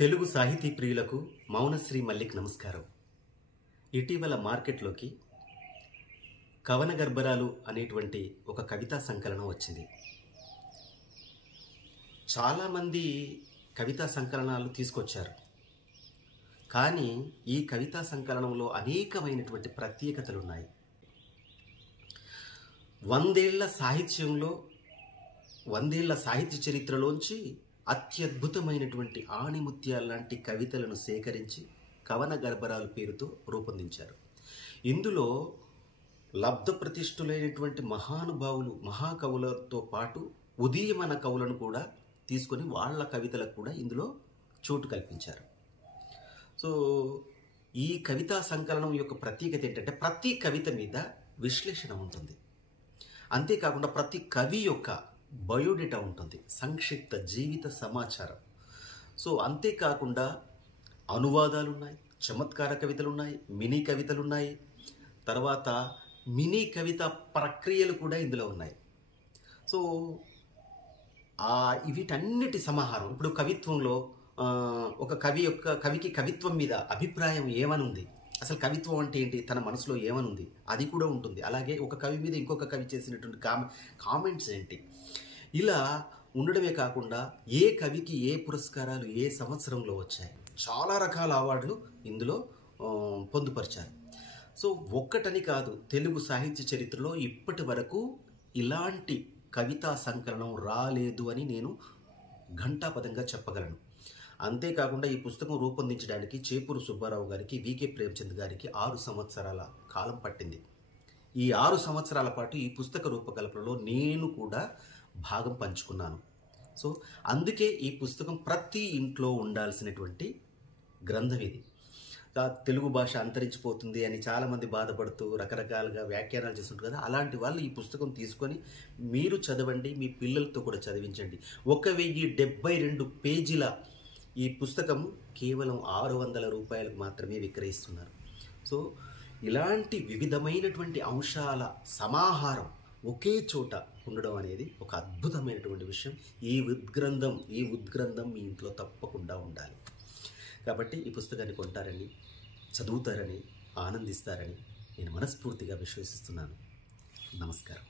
తెలుగు సాహితీ ప్రియులకు మౌనశ్రీ మల్లిక్ నమస్కారం. ఇటీవల మార్కెట్లోకి కవన గర్భరాలు అనేటువంటి ఒక కవితా సంకలనం వచ్చింది. చాలామంది కవితా సంకలనాలు తీసుకొచ్చారు. కానీ ఈ కవితా సంకలనంలో అనేకమైనటువంటి ప్రత్యేకతలు ఉన్నాయి. 100 ఏళ్ల సాహిత్యంలో 100 ఏళ్ల సాహిత్య చరిత్రలోంచి అత్యద్భుతమైనటువంటి ఆణిముత్యాల లాంటి కవితలను సేకరించి కవన గర్భరాలు పేరుతో రూపొందించారు. ఇందులో లబ్ధ ప్రతిష్ఠులైనటువంటి మహానుభావులు, మహాకవులతో పాటు ఉదీయమాన కవులను కూడా తీసుకొని వాళ్ళ కవితలకు కూడా ఇందులో చోటు కల్పించారు. సో ఈ కవితా సంకలనం యొక్క ప్రత్యేకత ఏంటంటే ప్రతి కవిత మీద విశ్లేషణ ఉంటుంది. అంతేకాకుండా ప్రతి కవి యొక్క బయోడేటా ఉంటుంది, సంక్షిప్త జీవిత సమాచారం. సో అంతేకాకుండా అనువాదాలు ఉన్నాయి, చమత్కార కవితలు ఉన్నాయి, మినీ కవితలు ఉన్నాయి, తర్వాత మినీ కవిత ప్రక్రియలు కూడా ఇందులో ఉన్నాయి. సో వీటన్నిటి సమాహారం. ఇప్పుడు కవిత్వంలో ఒక కవికి కవిత్వం మీద అభిప్రాయం ఏమనుంది, అసలు కవిత్వం అంటే ఏంటి, తన మనసులో ఏమనుంది, అది కూడా ఉంటుంది. అలాగే ఒక కవి మీద ఇంకొక కవి చేసినటువంటి కామెంట్స్ ఏంటి, ఇలా ఉండడమే కాకుండా ఏ కవికి ఏ పురస్కారాలు ఏ సంవత్సరంలో వచ్చాయి, చాలా రకాల అవార్డులు ఇందులో పొందుపరిచారు. సో ఒక్కటని కాదు, తెలుగు సాహిత్య చరిత్రలో ఇప్పటి వరకు ఇలాంటి కవితా సంకలనం రాలేదు అని నేను ఘంటాపథంగా చెప్పగలను. అంతేకాకుండా ఈ పుస్తకం రూపొందించడానికి చేపూరు సుబ్బారావు గారికి, వికే ప్రేమచంద్ గారికి 6 సంవత్సరాల కాలం పట్టింది. ఈ 6 సంవత్సరాల పాటు ఈ పుస్తక రూపకల్పనలో నేను కూడా భాగం పంచుకున్నాను. సో అందుకే ఈ పుస్తకం ప్రతి ఇంట్లో ఉండాల్సినటువంటి గ్రంథం ఇది. తెలుగు భాష అంతరించిపోతుంది అని చాలామంది బాధపడుతూ రకరకాలుగా వ్యాఖ్యానాలు చేస్తుంటారు కదా, అలాంటి వాళ్ళు ఈ పుస్తకం తీసుకొని మీరు చదవండి, మీ పిల్లలతో కూడా చదివించండి. 1072 పేజీల ఈ పుస్తకం కేవలం 600 రూపాయలకు మాత్రమే విక్రయిస్తున్నారు. సో ఇలాంటి వివిధమైనటువంటి అంశాల సమాహారం ఒకే చోట ఉండడం అనేది ఒక అద్భుతమైనటువంటి విషయం. ఈ ఉద్గ్రంథం మీ ఇంట్లో తప్పకుండా ఉండాలి. కాబట్టి ఈ పుస్తకాన్ని కొంటారని, చదువుతారని, ఆనందిస్తారని నేను మనస్ఫూర్తిగా విశ్వసిస్తున్నాను. నమస్కారం.